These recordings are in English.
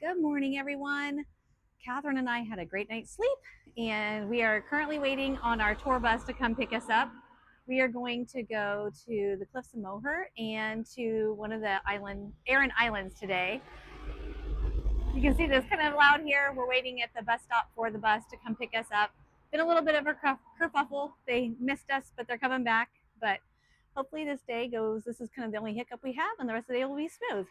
Good morning, everyone. Catherine and I had a great night's sleep, and we are currently waiting on our tour bus to come pick us up. We are going to go to the Cliffs of Moher and to one of the Aran Islands today. You can see this kind of loud here. We're waiting at the bus stop for the bus to come pick us up. Been a little bit of a kerfuffle. They missed us, but they're coming back. But hopefully this day goes. This is kind of the only hiccup we have, and the rest of the day will be smooth.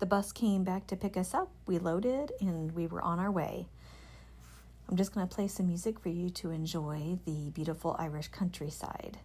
The bus came back to pick us up. We loaded and we were on our way. I'm just going to play some music for you to enjoy the beautiful Irish countryside.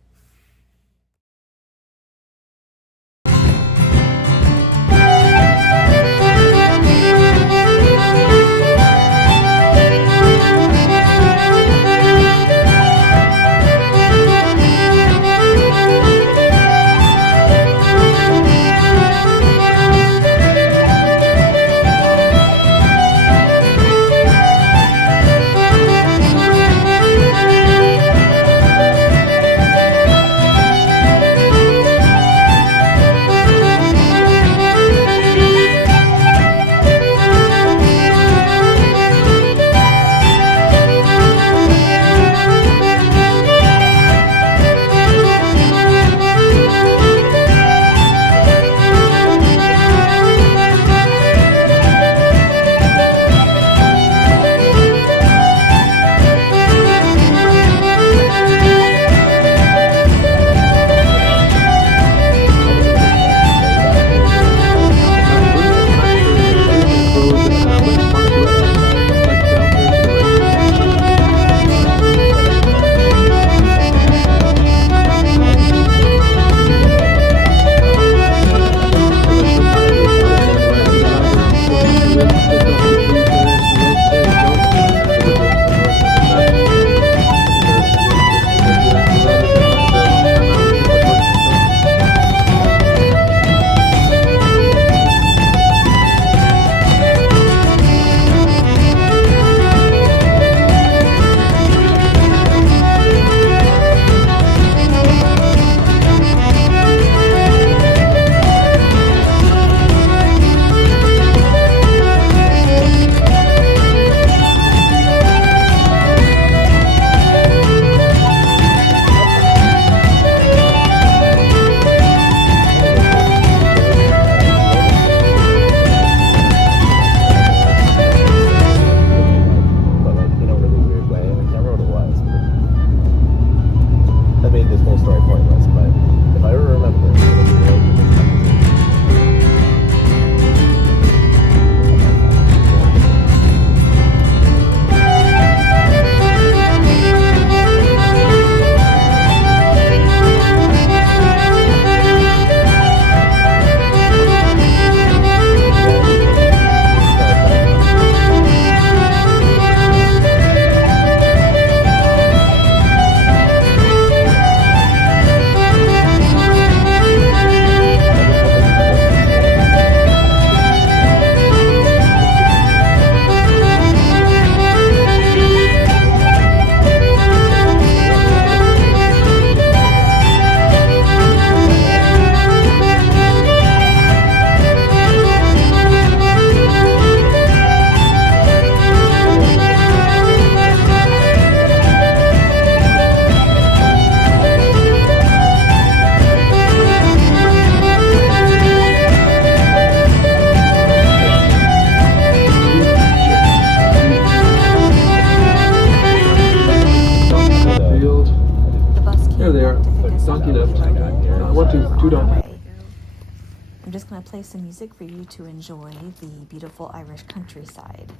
I'm just going to play some music for you to enjoy the beautiful Irish countryside.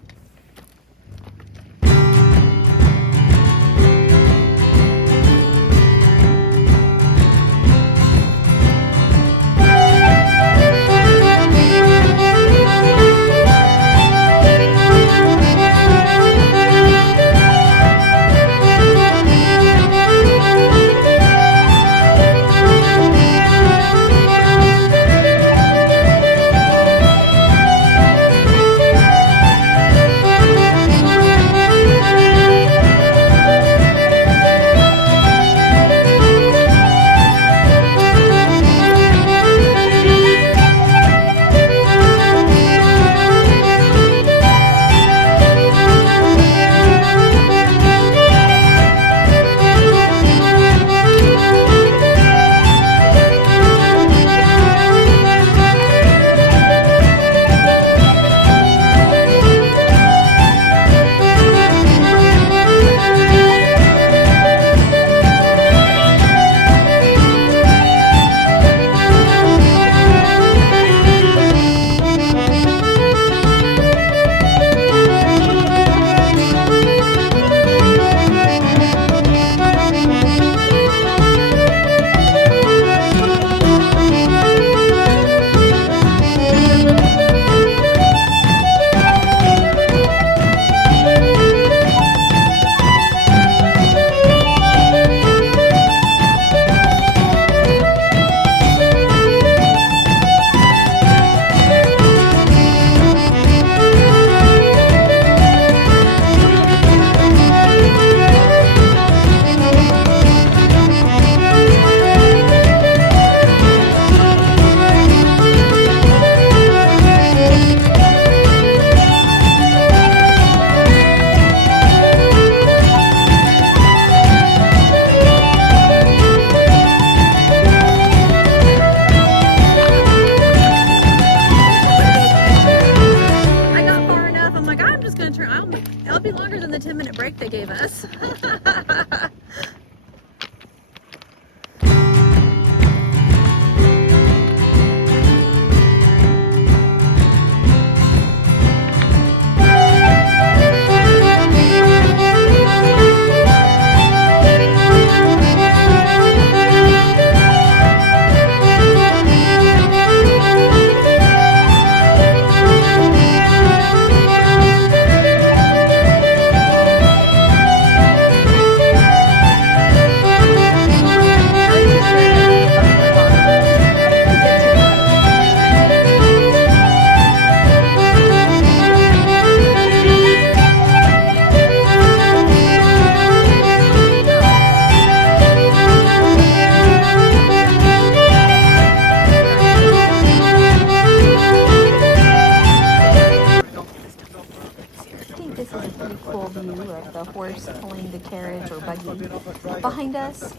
behind us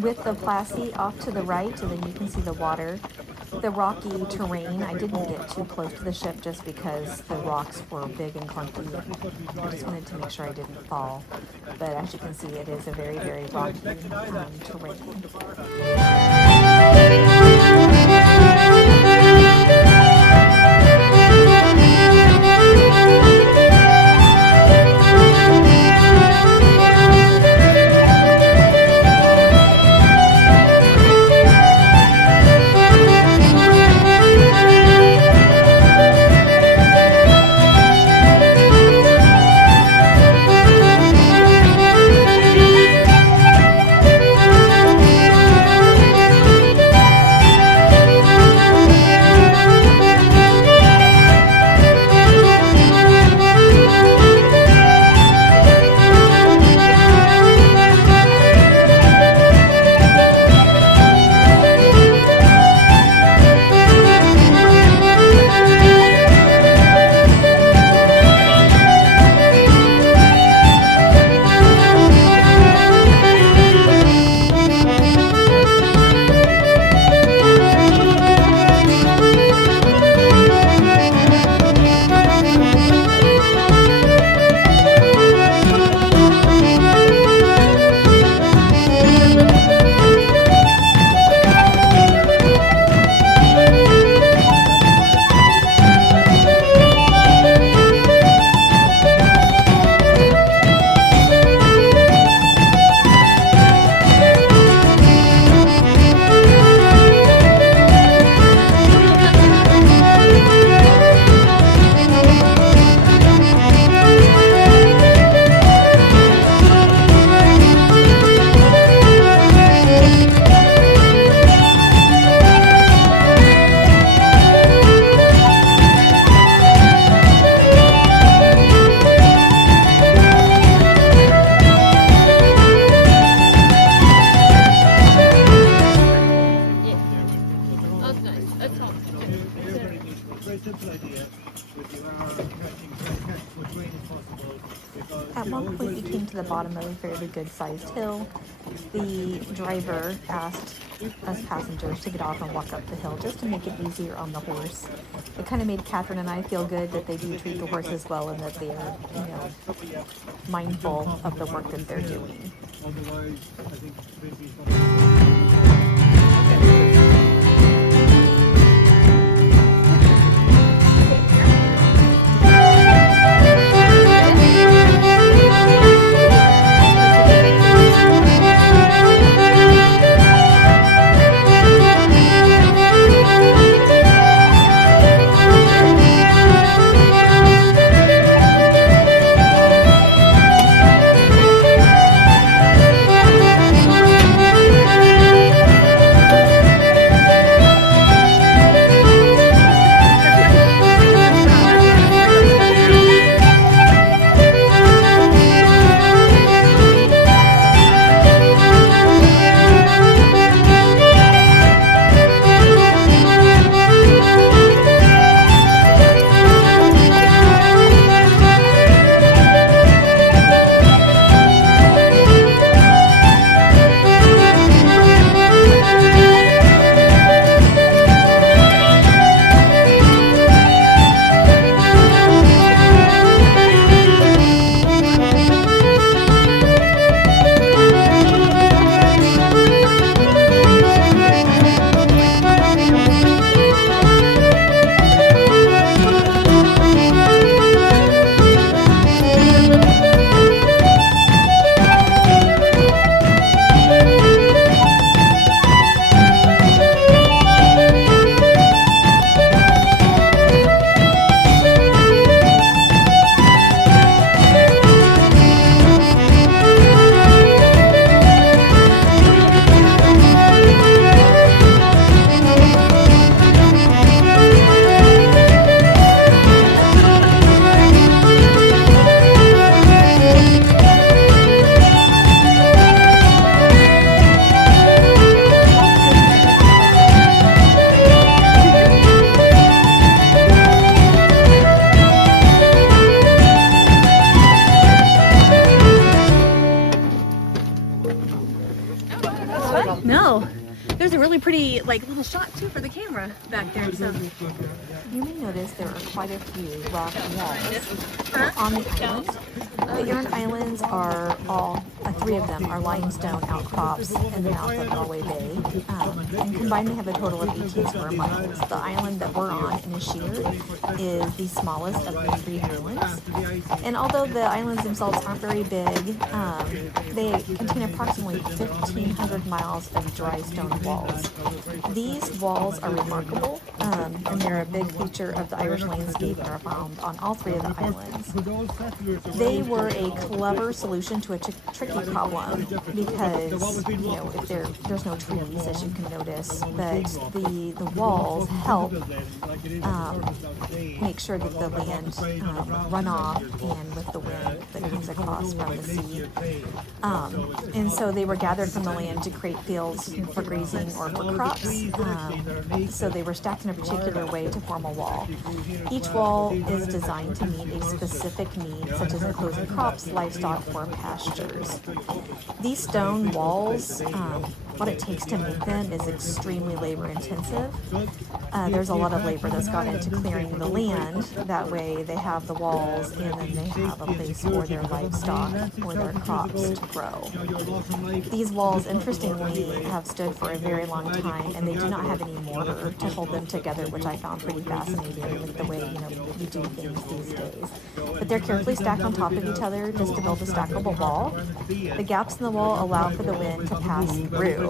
with the Plassey off to the right, and then you can see the water. The rocky terrain, I didn't get too close to the ship just because the rocks were big and clunky. I just wanted to make sure I didn't fall. But as you can see, it is a very, very rocky terrain. At one point, we came to the bottom of a fairly good-sized hill. The driver asked us passengers to get off and walk up the hill just to make it easier on the horse. It kind of made Catherine and I feel good that they do treat the horses well and that they are, mindful of the work that they're doing. No. There's a really pretty like little shot too for the camera back there. So you may notice there are quite a few rock walls on the island. The Aran Islands are all, three of them are limestone outcrops in the mouth of Galway Bay, and combined they have a total of 18 square miles. The island that we're on, Inisheer, is the smallest of the three islands, and although the islands themselves aren't very big, they contain approximately 1,500 miles of dry stone walls. These walls are remarkable, and they're a big feature of the Irish landscape and are found on all three of the islands. They were a clever solution to a tricky problem because, you know, if there's no trees, as you can notice, but the walls help make sure that the land run off and with the wind that comes across from the sea. And so they were gathered from the land to create fields for grazing or for crops. So they were stacked in a particular way to form a wall. Each wall is designed to meet a specific need, such as enclosing crops, livestock, or pastures. These stone walls, what it takes to make them is extremely labor intensive. There's a lot of labor that's gone into clearing the land. That way they have the walls and then they have a place for their livestock or their crops to grow. These walls, interestingly, have stood for a very long time, and they do not have any mortar to hold them together, which I found pretty fascinating with the way, you know, we do things these days. But they're carefully stacked on top of each other just to build a stackable wall. The gaps in the wall allow for the wind to pass through.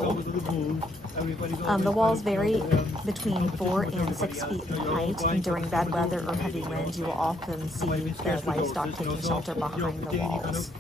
The walls vary between 4 and 6 feet in height, and during bad weather or heavy winds, you will often see the livestock taking shelter behind the walls.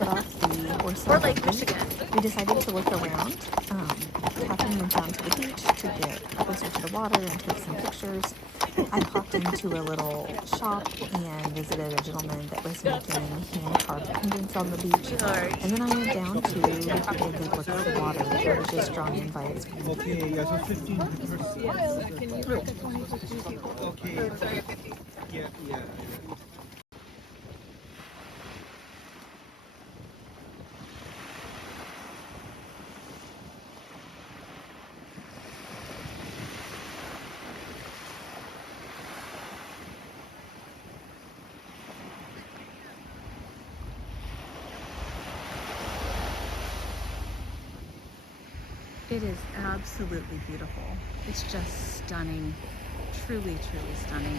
get off the horse Or and Lake buggy, Michigan. we decided to look around. Catherine went down to the beach to get closer to the water and take some pictures. I popped into a little shop and visited a gentleman that was making hand-carved pendants on the beach. And then I went down to get a good look at the water. I was just drawn in by its beauty. Okay, yeah, so 15%. Yes, can you look at 20 to 2 people? Okay. Yeah, yeah. It is absolutely beautiful. It's just stunning. Truly, truly stunning.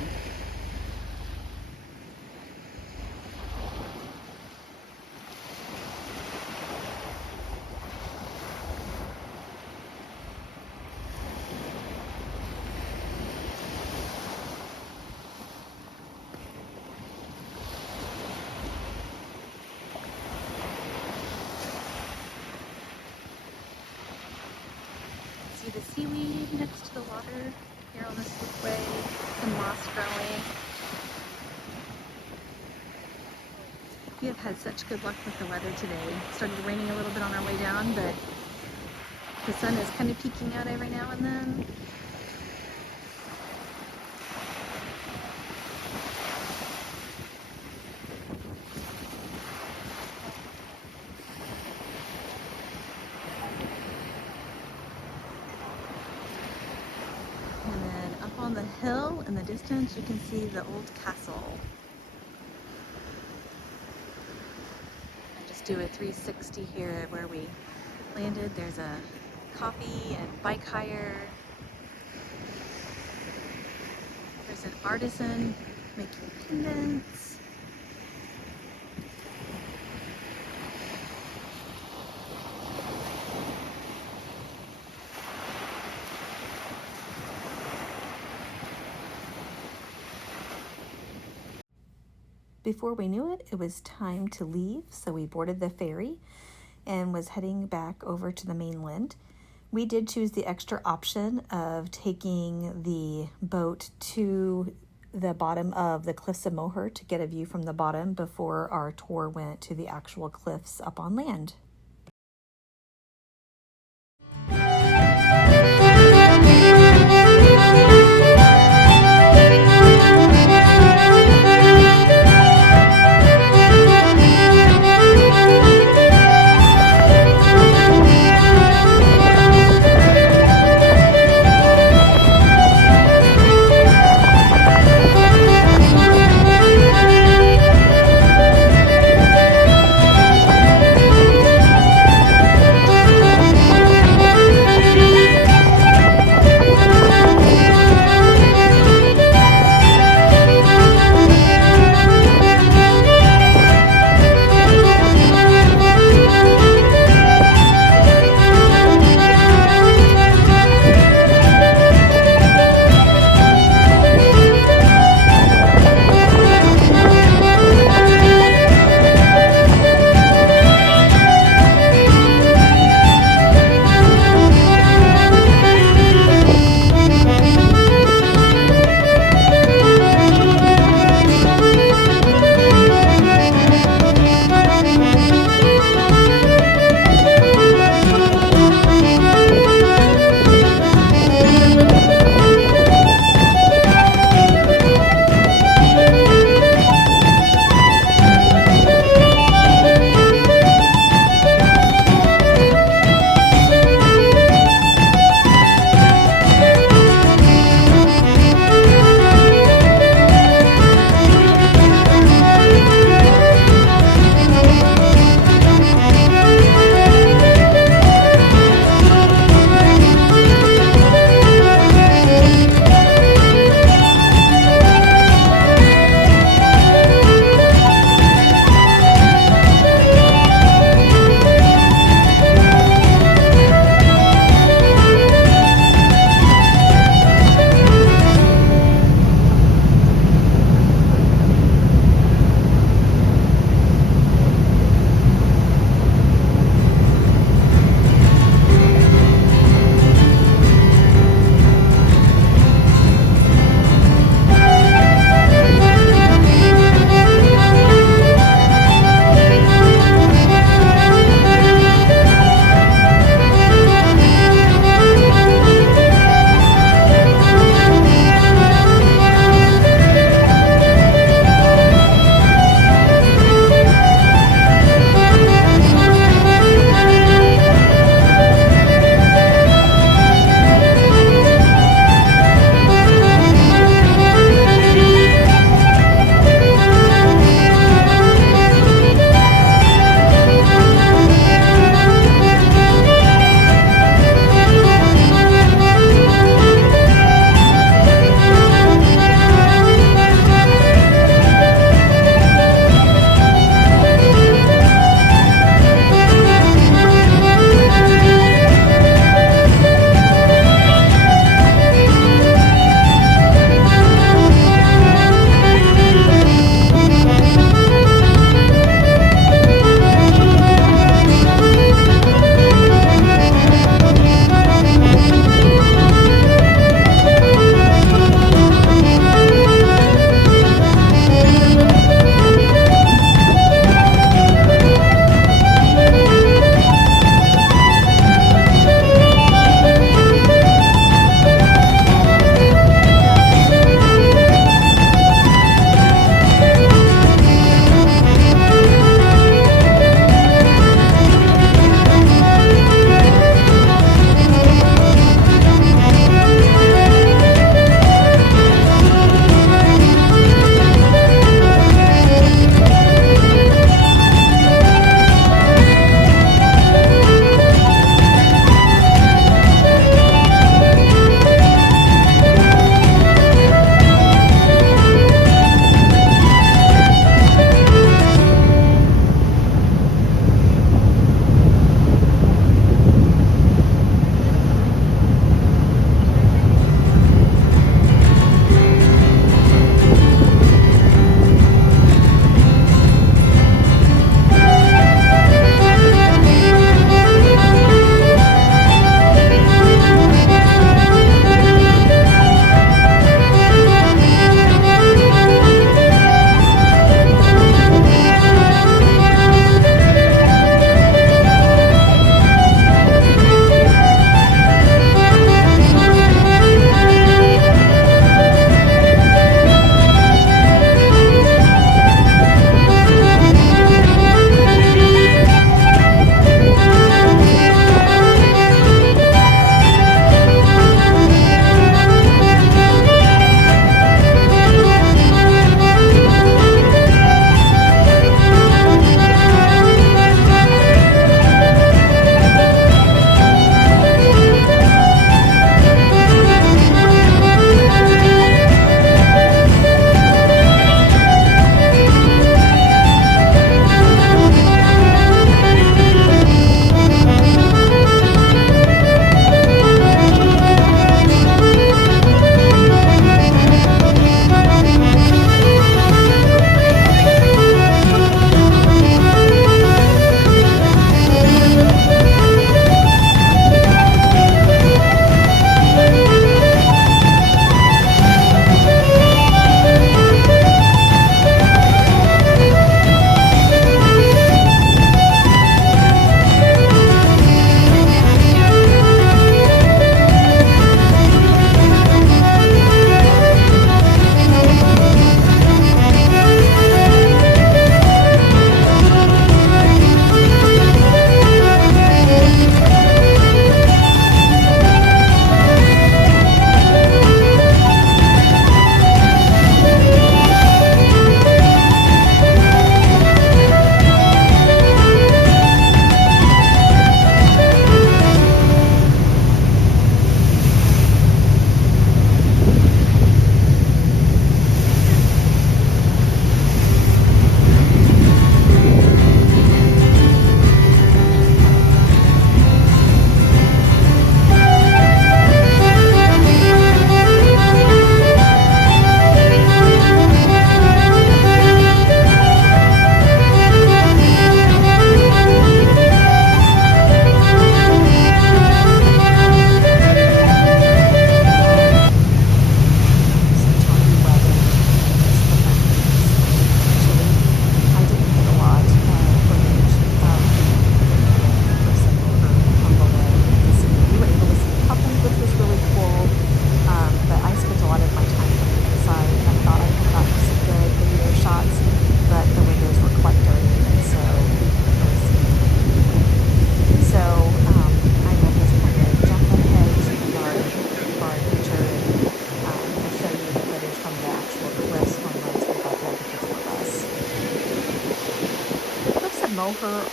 See the seaweed next to the water here on the slipway, some moss growing. We have had such good luck with the weather today. It started raining a little bit on our way down, but the sun is kind of peeking out every now and then. And then up on the hill in the distance, you can see the old castle. I just do a 360 here where we landed. There's a coffee and bike hire. There's an artisan making pendants. Before we knew it, it was time to leave, so we boarded the ferry and was heading back over to the mainland. We did choose the extra option of taking the boat to the bottom of the Cliffs of Moher to get a view from the bottom before our tour went to the actual cliffs up on land.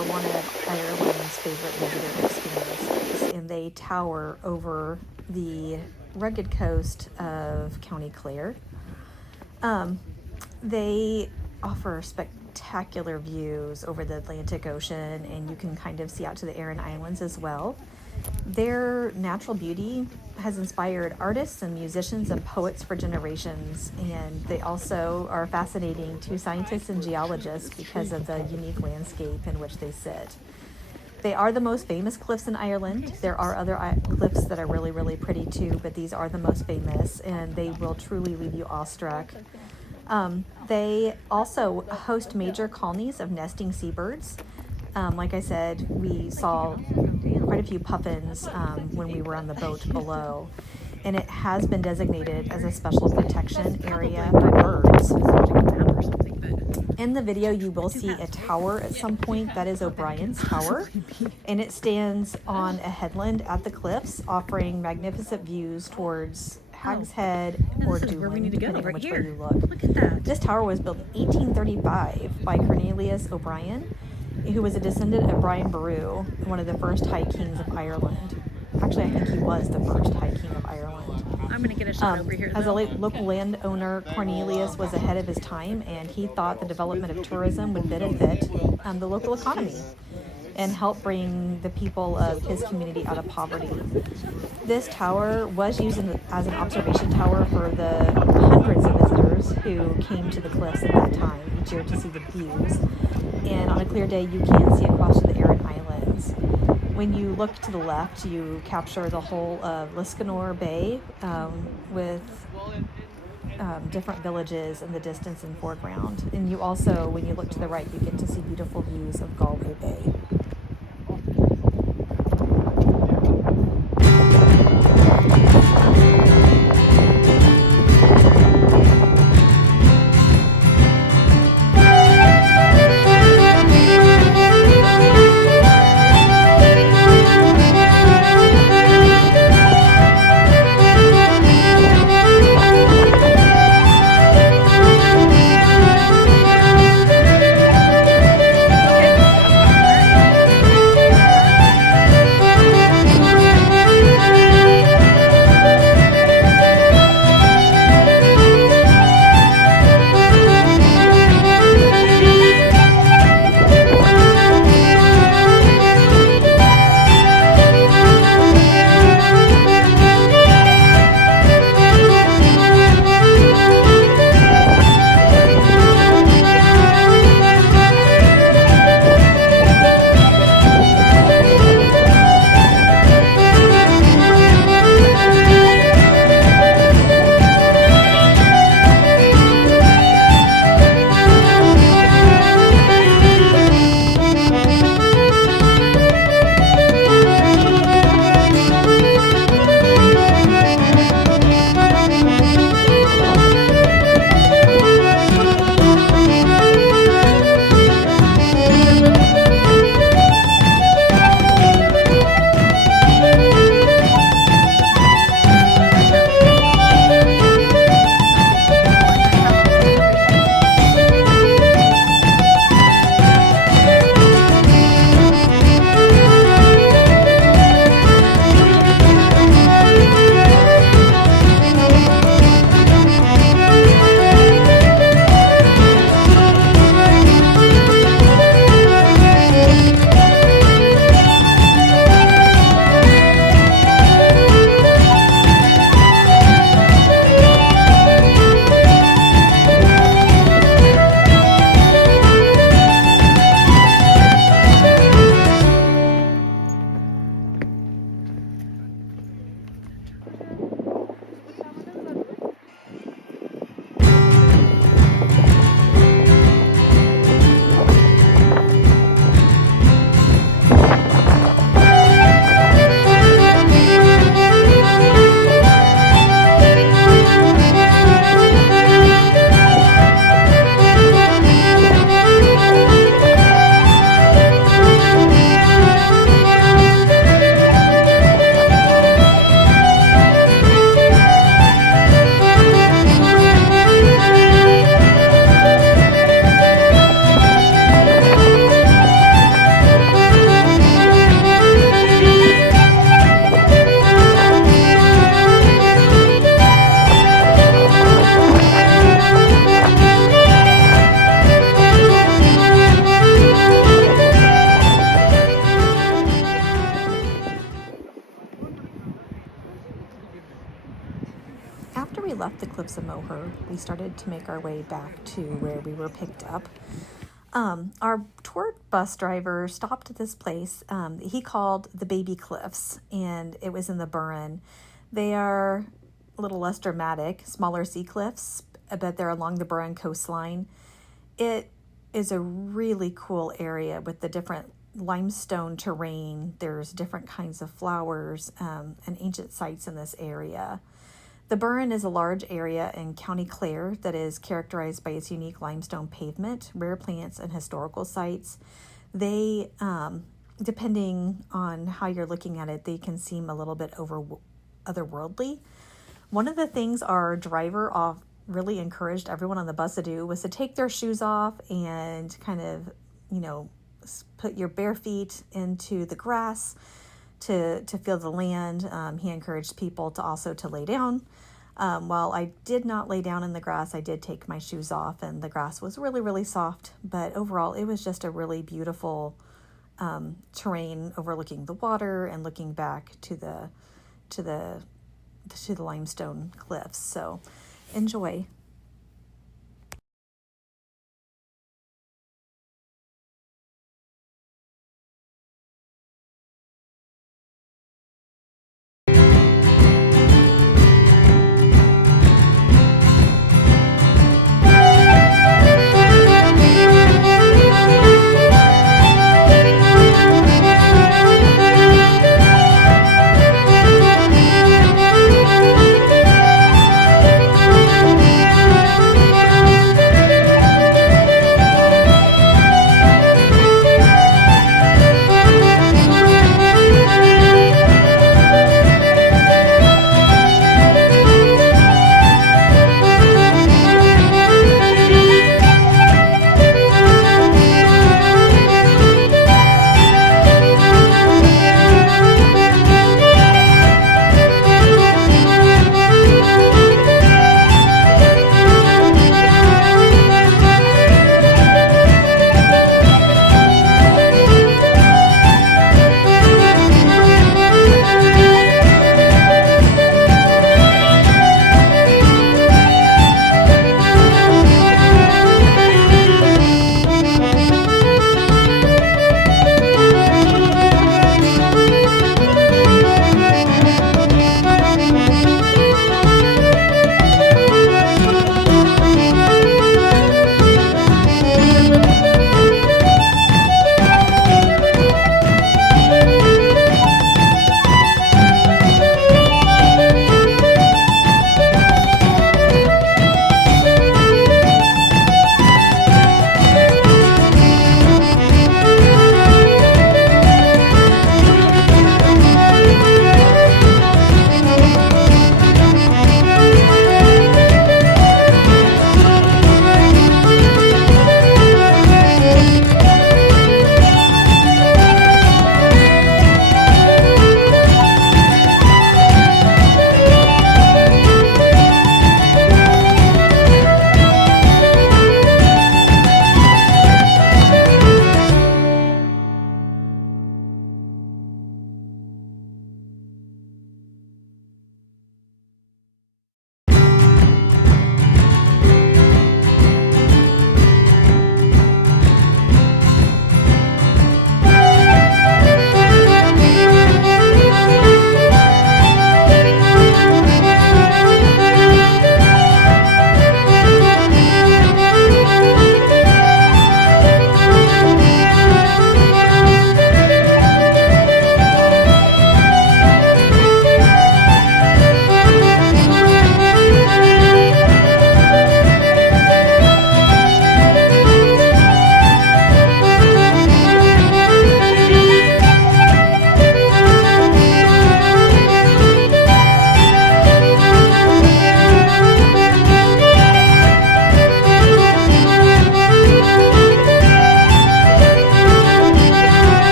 are one of Ireland's favorite visitor experiences, and they tower over the rugged coast of County Clare. They offer spectacular views over the Atlantic Ocean, and you can kind of see out to the Aran Islands as well. Their natural beauty has inspired artists and musicians and poets for generations, and they also are fascinating to scientists and geologists because of the unique landscape in which they sit. They are the most famous cliffs in Ireland. There are other cliffs that are really, really pretty too, but these are the most famous, and they will truly leave you awestruck. They also host major colonies of nesting seabirds. Like I said, we saw quite a few puffins when we were on the boat below, and it has been designated as a special protection area for birds. In the video, you will see a tower at some point. That is O'Brien's Tower, and it stands on a headland at the cliffs, offering magnificent views towards Hag's Head or Doolin, depending on which way you look. Look at that. This tower was built in 1835 by Cornelius O'Brien, who was a descendant of Brian Boru, one of the first High Kings of Ireland. Actually, I think he was the first High King of Ireland. I'm going to get a shot over here. As a local landowner, Cornelius was ahead of his time, and he thought the development of tourism would benefit the local economy and help bring the people of his community out of poverty. This tower was used as an observation tower for the hundreds of visitors who came to the cliffs at that time each year to see the views. And on a clear day, you can see across to the Aran Islands. When you look to the left, you capture the whole of Liscannor Bay with different villages in the distance and foreground. And you also, when you look to the right, you get to see beautiful views of Galway Bay. left the Cliffs of Moher, we started to make our way back to where we were picked up. Our tour bus driver stopped at this place. He called the Baby Cliffs, and it was in the Burren. They are a little less dramatic, smaller sea cliffs, but they're along the Burren coastline. It is a really cool area with the different limestone terrain. There's different kinds of flowers and ancient sites in this area. The Burren is a large area in County Clare that is characterized by its unique limestone pavement, rare plants, and historical sites. They, depending on how you're looking at it, they can seem a little bit otherworldly. One of the things our driver really encouraged everyone on the bus to do was to take their shoes off and kind of, put your bare feet into the grass to feel the land. He encouraged people to lay down. While I did not lay down in the grass, I did take my shoes off, and the grass was really, really soft. But overall, it was just a really beautiful terrain overlooking the water and looking back to the limestone cliffs. So enjoy.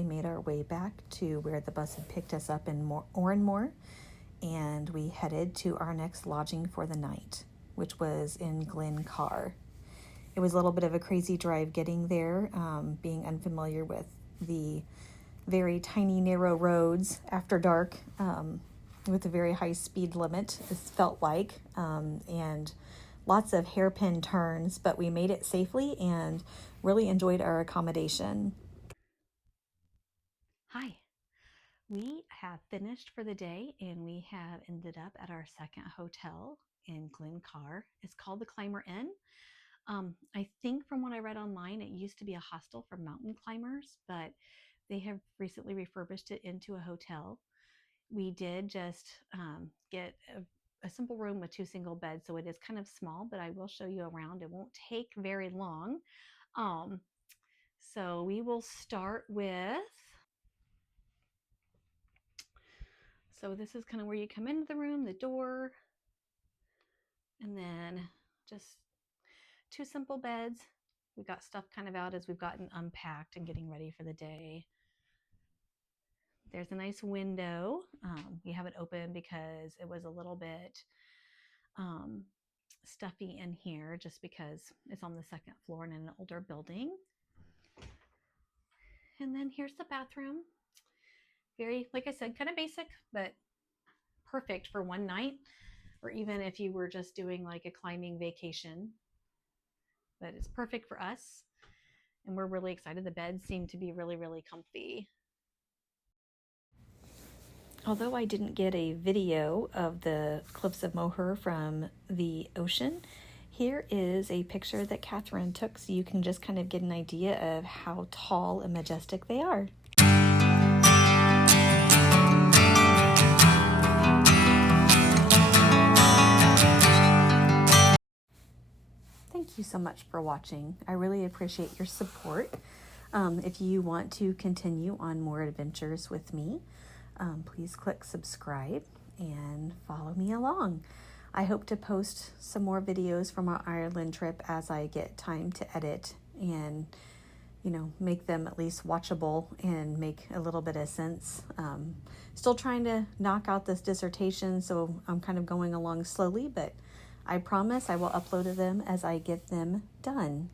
we made our way back to where the bus had picked us up in Oranmore, and we headed to our next lodging for the night, which was in Glen Car. It was a little bit of a crazy drive getting there, being unfamiliar with the very tiny, narrow roads after dark, with a very high speed limit, it felt like, and lots of hairpin turns, but we made it safely and really enjoyed our accommodation. Hi. We have finished for the day and we have ended up at our second hotel in Glen Car. It's called the Climber Inn. I think from what I read online, it used to be a hostel for mountain climbers, but they have recently refurbished it into a hotel. We did just get a simple room with 2 single beds, so it is kind of small, but I will show you around. It won't take very long. Um, so we will start with, so this is kind of where you come into the room, the door, and then just 2 simple beds. We got stuff kind of out as we've gotten unpacked and getting ready for the day. There's a nice window. We have it open because it was a little bit stuffy in here just because it's on the second floor and in an older building. And then here's the bathroom. Very, like I said, kind of basic, but perfect for one night, or even if you were just doing like a climbing vacation. But it's perfect for us. And we're really excited. The beds seem to be really, really comfy. Although I didn't get a video of the Cliffs of Moher from the ocean, here is a picture that Catherine took so you can just kind of get an idea of how tall and majestic they are. Thank you so much for watching. I really appreciate your support. If you want to continue on more adventures with me, please click subscribe and follow me along. I hope to post some more videos from our Ireland trip as I get time to edit and, make them at least watchable and make a little bit of sense. Still trying to knock out this dissertation, so I'm kind of going along slowly, but I promise I will upload them as I get them done.